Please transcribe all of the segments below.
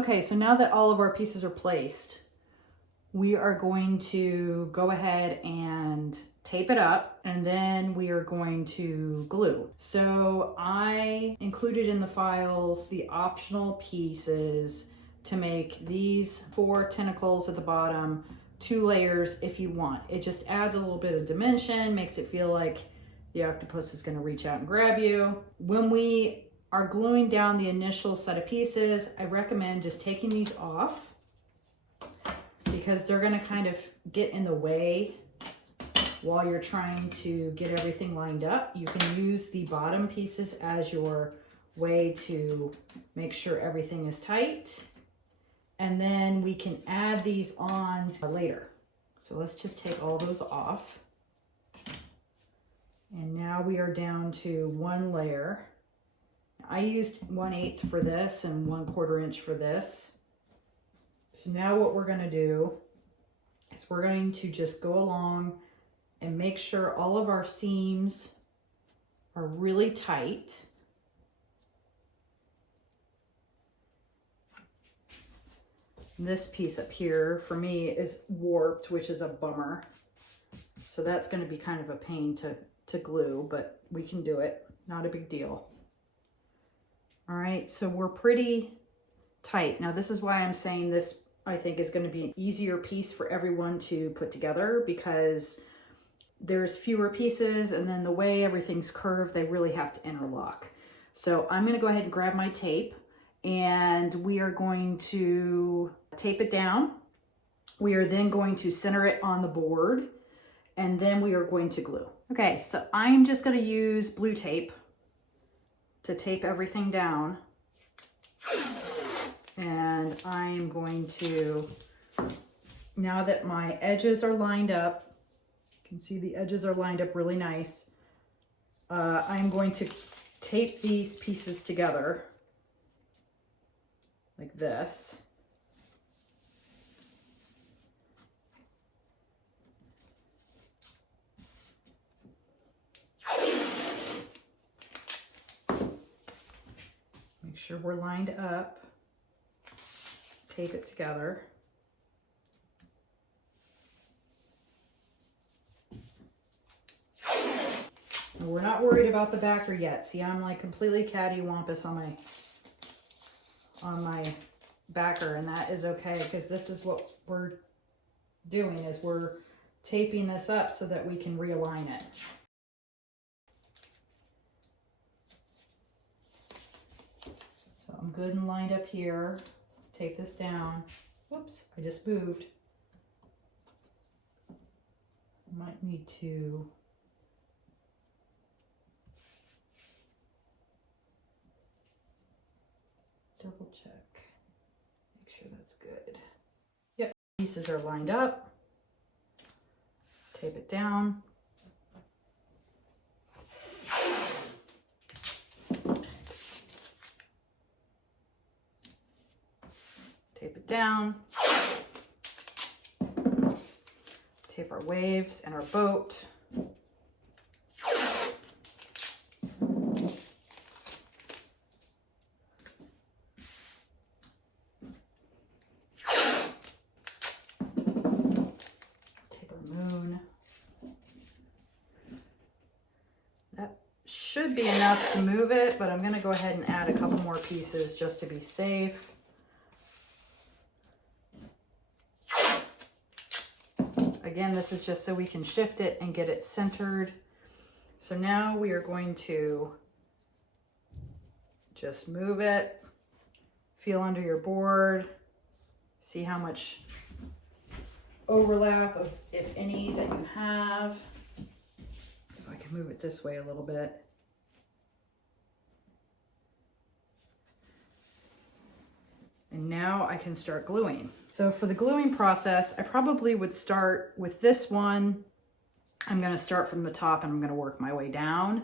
Okay, so now that all of our pieces are placed, we are going to go ahead and tape it up, and then we are going to glue. So I included in the files the optional pieces to make these 4 tentacles at the bottom, 2 layers if you want. It just adds a little bit of dimension, makes it feel like the octopus is going to reach out and grab you. When we are gluing down the initial set of pieces, I recommend just taking these off, because they're going to kind of get in the way while you're trying to get everything lined up. You can use the bottom pieces as your way to make sure everything is tight. And then we can add these on later. So let's just take all those off. And now we are down to 1 layer. I used 1/8 for this and 1/4 inch for this. So now what we're going to do is we're going to just go along and make sure all of our seams are really tight. This piece up here for me is warped, which is a bummer. So that's going to be kind of a pain to glue, but we can do it. Not a big deal. All right, so we're pretty tight. Now this is why I'm saying this, I think, is going to be an easier piece for everyone to put together, because there's fewer pieces, and then the way everything's curved, they really have to interlock. So I'm going to go ahead and grab my tape, and we are going to tape it down. We are then going to center it on the board, and then we are going to glue. Okay, so I'm just going to use blue tape to tape everything down. And I'm going to, now that my edges are lined up, you can see the edges are lined up really nice. I'm going to tape these pieces together like this. Make sure we're lined up. Tape it together. And we're not worried about the backer yet. See, I'm like completely cattywampus on my backer, and that is okay, because this is what we're doing, is we're taping this up so that we can realign it. So I'm good and lined up here. Tape this down. Whoops, I just moved. Might need to double check. Make sure that's good. Yep, pieces are lined up. Tape it down. Tape it down. Tape our waves and our boat. Tape our moon. That should be enough to move it, but I'm going to go ahead and add a couple more pieces just to be safe. Again, this is just so we can shift it and get it centered. So now we are going to just move it, feel under your board, see how much overlap, of, if any, that you have. So I can move it this way a little bit. And now I can start gluing. So for the gluing process, I probably would start with this one. I'm going to start from the top and I'm going to work my way down.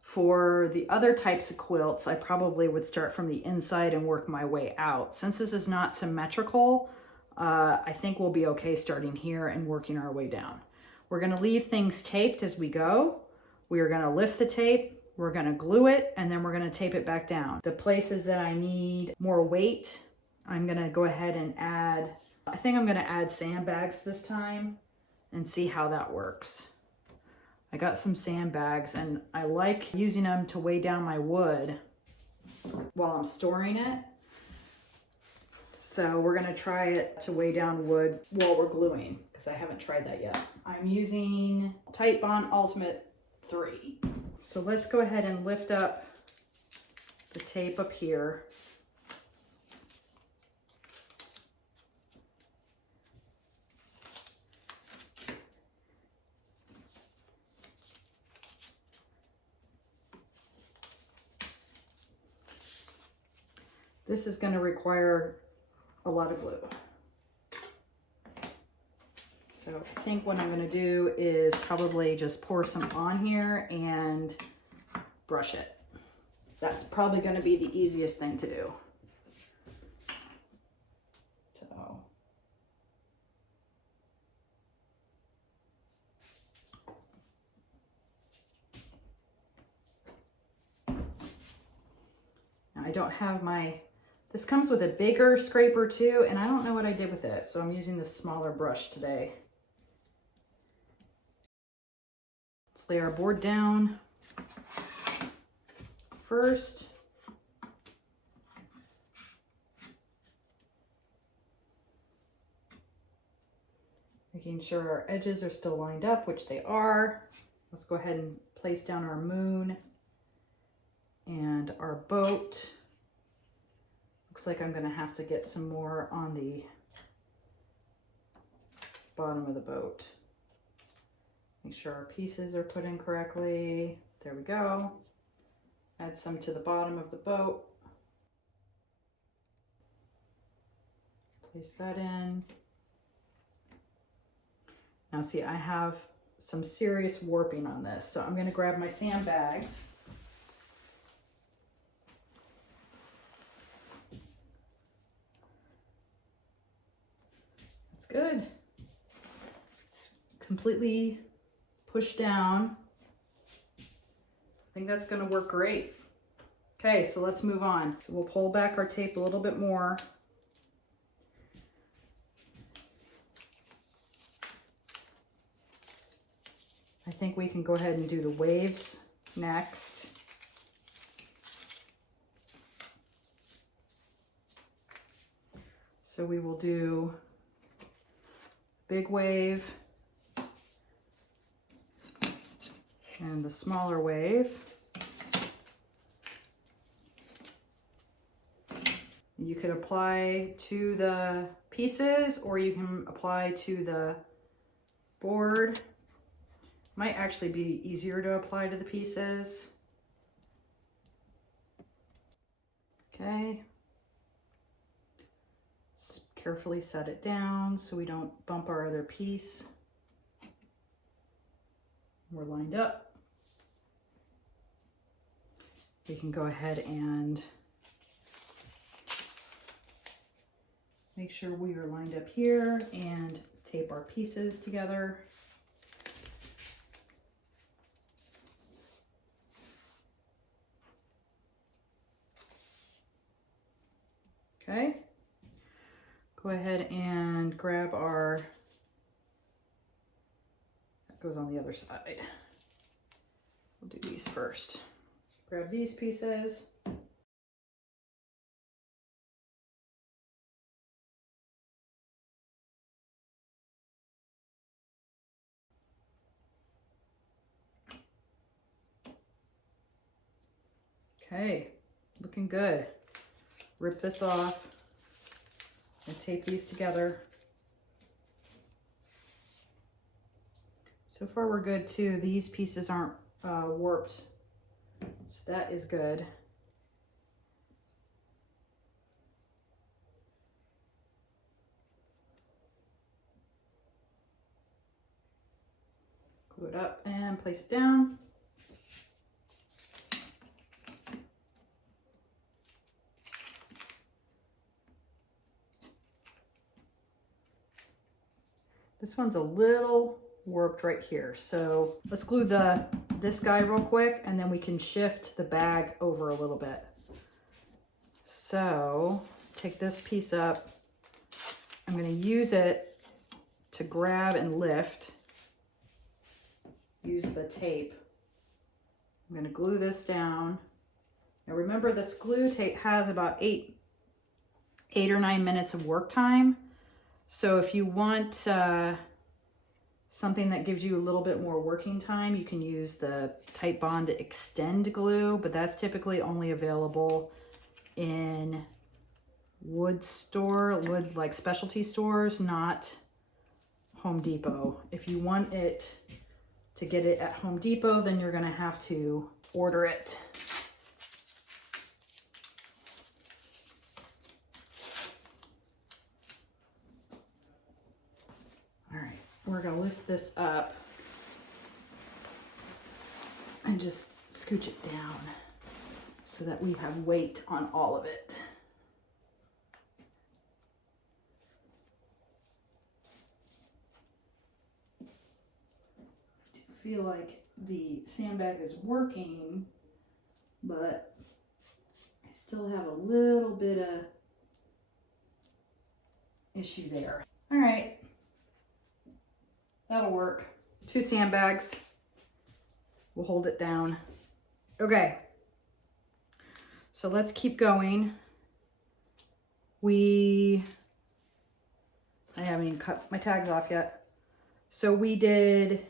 For the other types of quilts, I probably would start from the inside and work my way out. Since this is not symmetrical, I think we'll be okay starting here and working our way down. We're going to leave things taped as we go. We are going to lift the tape, we're going to glue it, and then we're going to tape it back down. The places that I need more weight, I'm gonna go ahead and add, I think I'm gonna add sandbags this time and see how that works. I got some sandbags and I like using them to weigh down my wood while I'm storing it. So we're gonna try it to weigh down wood while we're gluing, because I haven't tried that yet. I'm using Titebond Ultimate 3. So let's go ahead and lift up the tape up here. This is going to require a lot of glue. So I think what I'm going to do is probably just pour some on here and brush it. That's probably going to be the easiest thing to do. So now I don't have my, this comes with a bigger scraper too, and I don't know what I did with it, so I'm using this smaller brush today. Let's lay our board down first. Making sure our edges are still lined up, which they are. Let's go ahead and place down our moon and our boat. Looks like I'm gonna have to get some more on the bottom of the boat. Make sure our pieces are put in correctly. There we go. Add some to the bottom of the boat. Place that in. Now see, I have some serious warping on this, so I'm gonna grab my sandbags. That's good. It's completely pushed down. I think that's gonna work great. Okay, so let's move on. So we'll pull back our tape a little bit more. I think we can go ahead and do the waves next. So we will do big wave and the smaller wave. You could apply to the pieces or you can apply to the board. Might actually be easier to apply to the pieces. Okay. Let's carefully set it down so we don't bump our other piece. We're lined up. We can go ahead and make sure we are lined up here and tape our pieces together. Okay, go ahead and grab our, that goes on the other side. We'll do these first. Grab these pieces. Okay, looking good. Rip this off and tape these together. So far we're good too. These pieces aren't warped, so that is good. Glue it up and place it down. This one's a little warped right here. So let's glue this guy real quick and then we can shift the bag over a little bit. So take this piece up. I'm going to use it to grab and lift. Use the tape. I'm going to glue this down. Now remember, this glue tape has about 8 or 9 minutes of work time. So if you want something that gives you a little bit more working time, you can use the Type Bond Extend glue, but that's typically only available in wood like specialty stores, not Home Depot. If you want it to get it at Home Depot, then you're gonna have to order it. All right, we're gonna lift this up and just scooch it down so that we have weight on all of it. I feel like the sandbag is working, but I still have a little bit of issue there. All right, that'll work. 2 sandbags. We'll hold it down. Okay, so let's keep going. I haven't even cut my tags off yet. So we did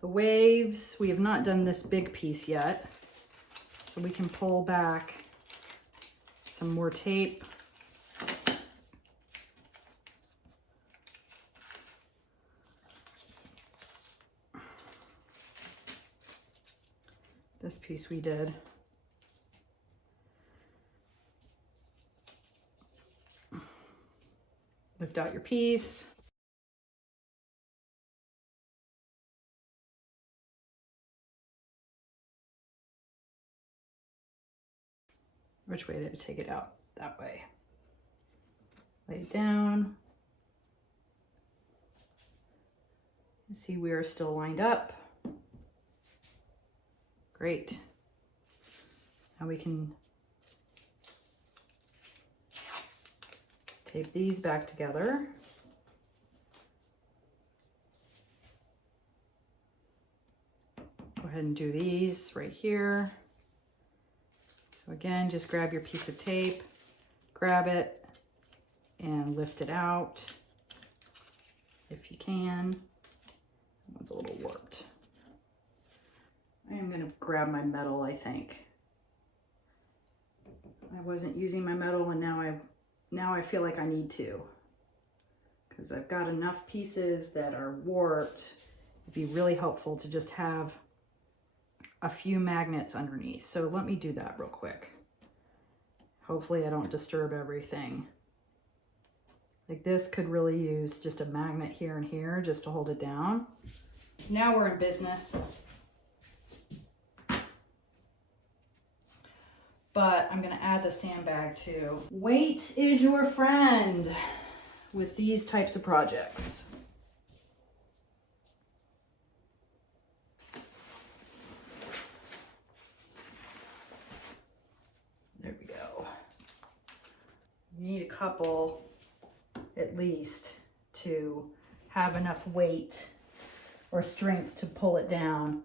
the waves. We have not done this big piece yet. So we can pull back some more tape. This piece we did. Lift out your piece. Which way did I take it out? That way. Lay it down. See, we are still lined up. Great. Now we can tape these back together. Go ahead and do these right here. So again, just grab your piece of tape, grab it, and lift it out if you can. That one's a little warped. I am going to grab my metal, I think. I wasn't using my metal, and now I feel like I need to, because I've got enough pieces that are warped. It'd be really helpful to just have a few magnets underneath. So let me do that real quick. Hopefully I don't disturb everything. Like this could really use just a magnet here and here just to hold it down. Now we're in business. But I'm gonna add the sandbag too. Weight is your friend with these types of projects. There we go. You need a couple at least to have enough weight or strength to pull it down.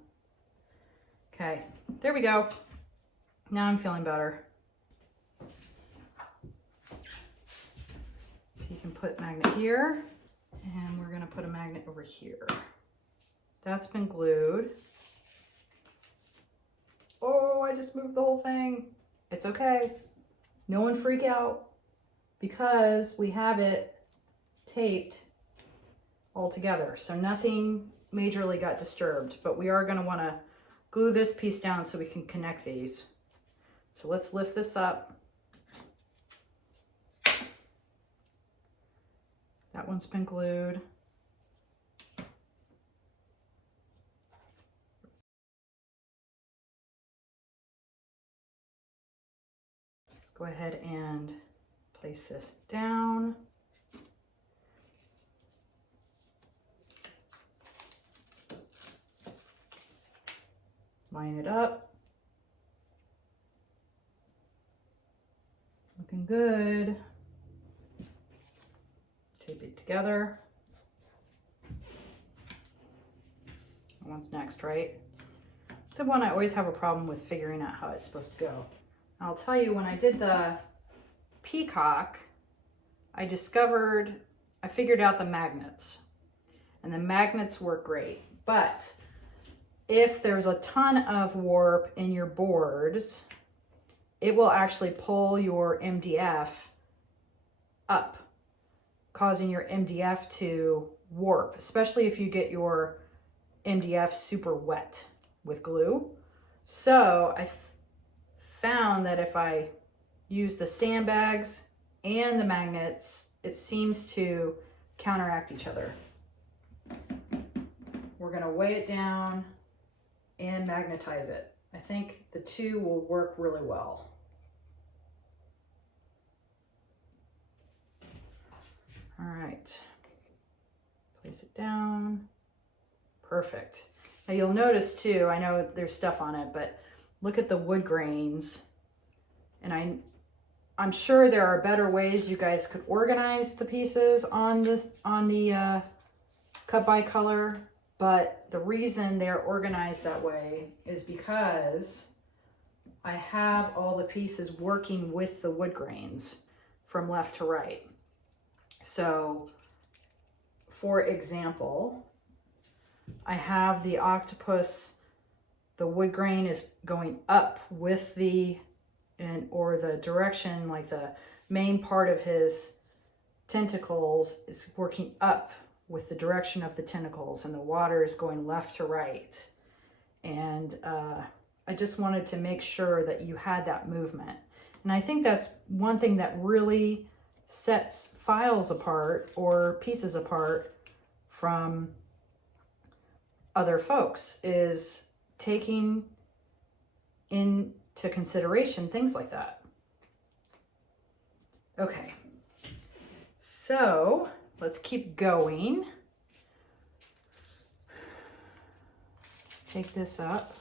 Okay, there we go. Now I'm feeling better. So you can put magnet here, and we're gonna put a magnet over here. That's been glued. Oh, I just moved the whole thing. It's okay. No one freak out, because we have it taped all together. So nothing majorly got disturbed, but we are gonna wanna glue this piece down so we can connect these. So let's lift this up. That one's been glued. Let's go ahead and place this down. Line it up. Looking good. Tape it together. What's next, right? It's the one I always have a problem with figuring out how it's supposed to go. I'll tell you, when I did the peacock, I figured out the magnets. And the magnets work great. But if there's a ton of warp in your boards, it will actually pull your MDF up, causing your MDF to warp, especially if you get your MDF super wet with glue. So I found that if I use the sandbags and the magnets, it seems to counteract each other. We're gonna weigh it down and magnetize it. I think the two will work really well. All right, place it down. Perfect. Now you'll notice too, I know there's stuff on it, but look at the wood grains. And I'm sure there are better ways you guys could organize the pieces on the cut by color, but the reason they're organized that way is because I have all the pieces working with the wood grains from left to right. So, for example, I have the octopus, the wood grain is going up with or the direction, like the main part of his tentacles is working up with the direction of the tentacles, and the water is going left to right. And I just wanted to make sure that you had that movement. And I think that's one thing that really sets files apart or pieces apart from other folks, is taking into consideration things like that. Okay, so let's keep going. Let's take this up.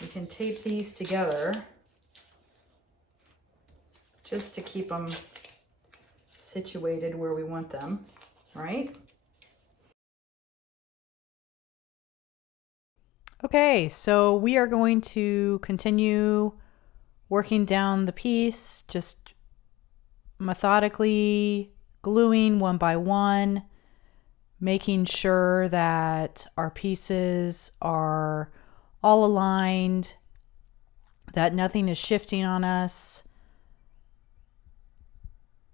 We can tape these together just to keep them situated where we want them, right? Okay, so we are going to continue working down the piece, just methodically gluing one by one, making sure that our pieces are all aligned, that nothing is shifting on us,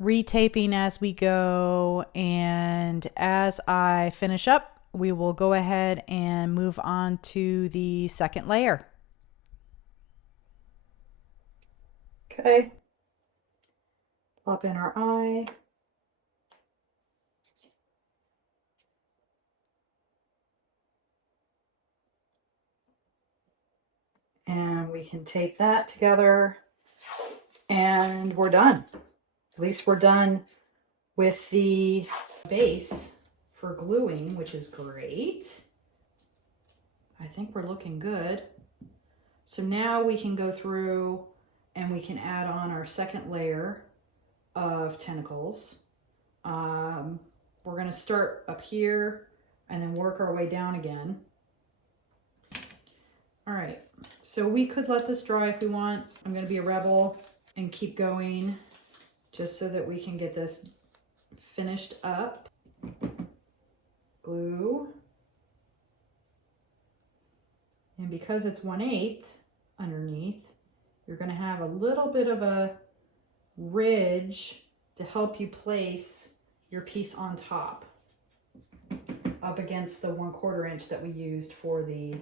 retaping as we go, and as I finish up, we will go ahead and move on to the second layer. Okay. Plop in our eye. And we can tape that together. And we're done. At least we're done with the base for gluing, which is great. I think we're looking good. So now we can go through and we can add on our second layer of tentacles. We're going to start up here and then work our way down again. All right, so we could let this dry if we want. I'm going to be a rebel and keep going just so that we can get this finished up. Glue. And because it's 1/8 underneath, you're going to have a little bit of a ridge to help you place your piece on top up against the 1/4 inch that we used for the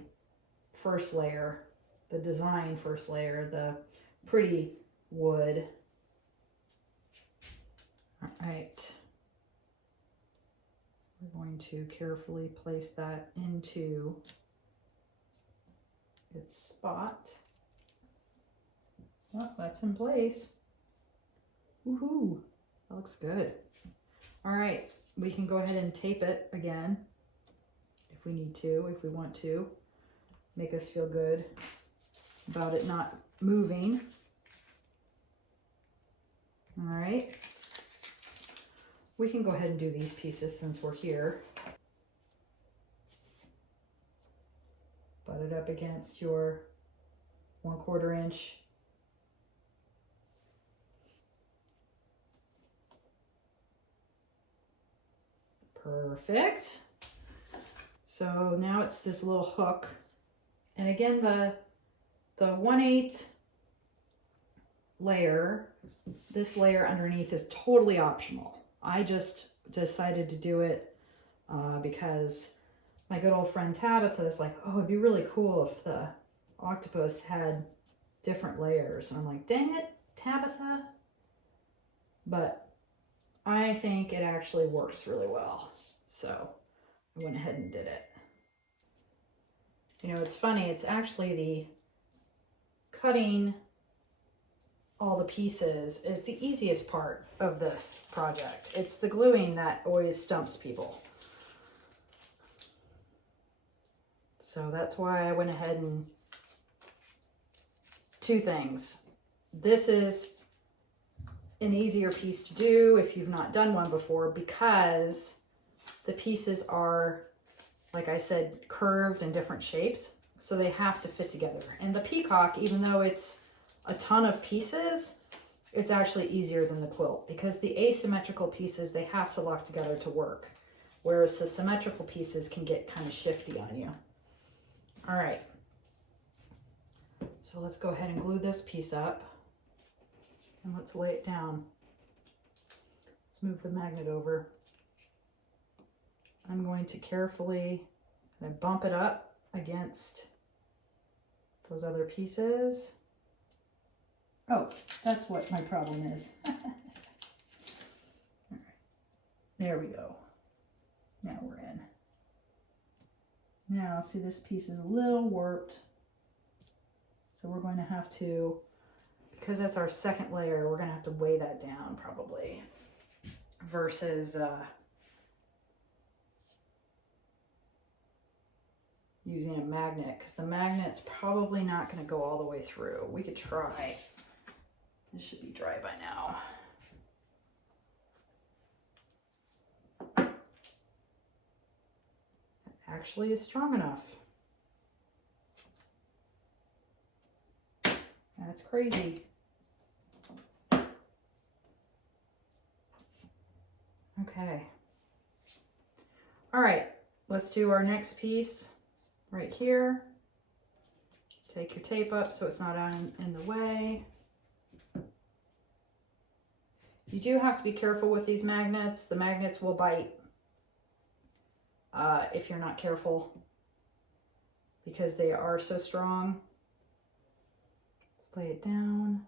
first layer, the design first layer, the pretty wood. All right. We're going to carefully place that into its spot. Well, that's in place. Woohoo! That looks good. All right, we can go ahead and tape it again if we need to, if we want to. Make us feel good about it not moving. All right. We can go ahead and do these pieces since we're here. Butt it up against your 1/4 inch. Perfect. So now it's this little hook. And again, the 1/8 layer, this layer underneath is totally optional. I just decided to do it because my good old friend Tabitha is like, oh, it'd be really cool if the octopus had different layers. And I'm like, dang it, Tabitha. But I think it actually works really well. So I went ahead and did it. You know, it's funny, it's actually the cutting all the pieces is the easiest part of this project. It's the gluing that always stumps people. So that's why I went ahead and two things. This is an easier piece to do if you've not done one before because the pieces are, like I said, curved in different shapes. So they have to fit together. And the peacock, even though it's a ton of pieces, it's actually easier than the quilt because the asymmetrical pieces, they have to lock together to work. Whereas the symmetrical pieces can get kind of shifty on you. All right. So let's go ahead and glue this piece up and let's lay it down. Let's move the magnet over. I'm going to carefully bump it up against those other pieces. Oh, that's what my problem is. All right. There we go. Now we're in. Now, see, this piece is a little warped. So we're going to have to, because that's our second layer, we're going to have to weigh that down probably versus using a magnet, because the magnet's probably not going to go all the way through. We could try. This should be dry by now. It actually is strong enough. That's crazy. Okay. All right, let's do our next piece right here. Take your tape up so it's not in the way. You do have to be careful with these magnets. The magnets will bite if you're not careful because they are so strong. Let's lay it down.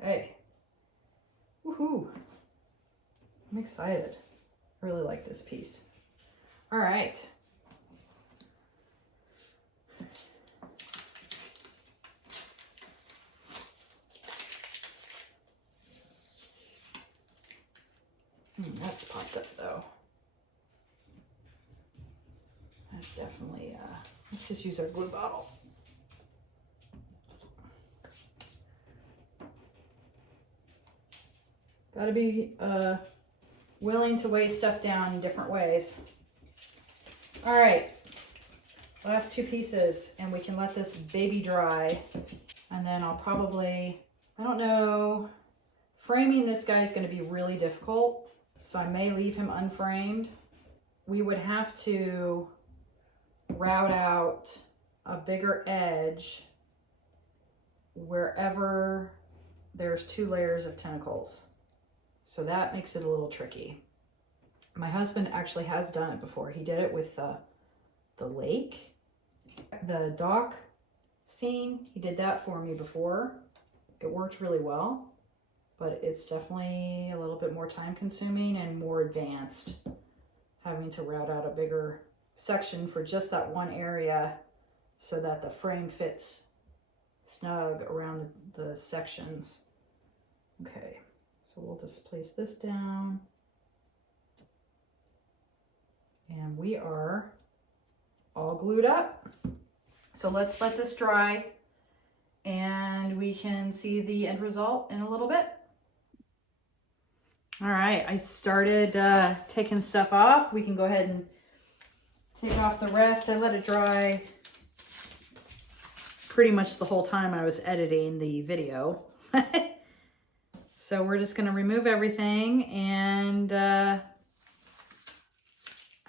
Okay. Woohoo! I'm excited. I really like this piece. All right. That's popped up though. That's definitely, let's just use our glue bottle. Gotta be willing to weigh stuff down in different ways. All right, last two pieces, and we can let this baby dry. And then I'll probably, I don't know, framing this guy is gonna be really difficult, so I may leave him unframed. We would have to route out a bigger edge wherever there's 2 layers of tentacles. So that makes it a little tricky. My husband actually has done it before. He did it with the lake, the dock scene. He did that for me before. It worked really well, but it's definitely a little bit more time consuming and more advanced, having to route out a bigger section for just that one area so that the frame fits snug around the sections. Okay, So we'll just place this down. And we are all glued up. So let's let this dry and we can see the end result in a little bit. All right, I started taking stuff off. We can go ahead and take off the rest. I let it dry pretty much the whole time I was editing the video. So we're just gonna remove everything, and I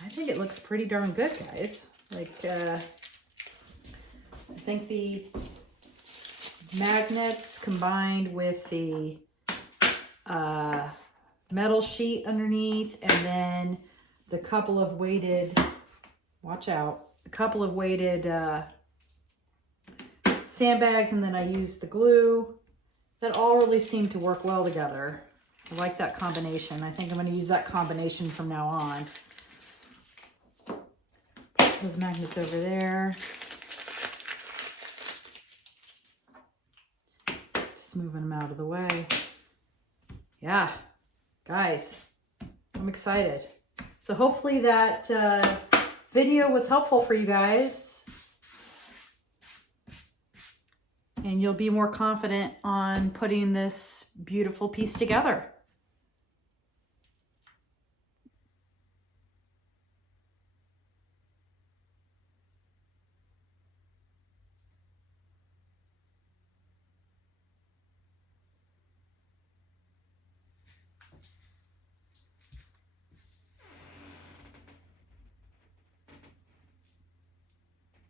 think it looks pretty darn good, guys. Like, I think the magnets combined with the metal sheet underneath, and then the couple of weighted, watch out, a couple of weighted sandbags, and then I used the glue. That all really seemed to work well together. I like that combination. I think I'm going to use that combination from now on. Those magnets over there. Just moving them out of the way. Yeah, guys, I'm excited. So hopefully that video was helpful for you guys. And you'll be more confident on putting this beautiful piece together.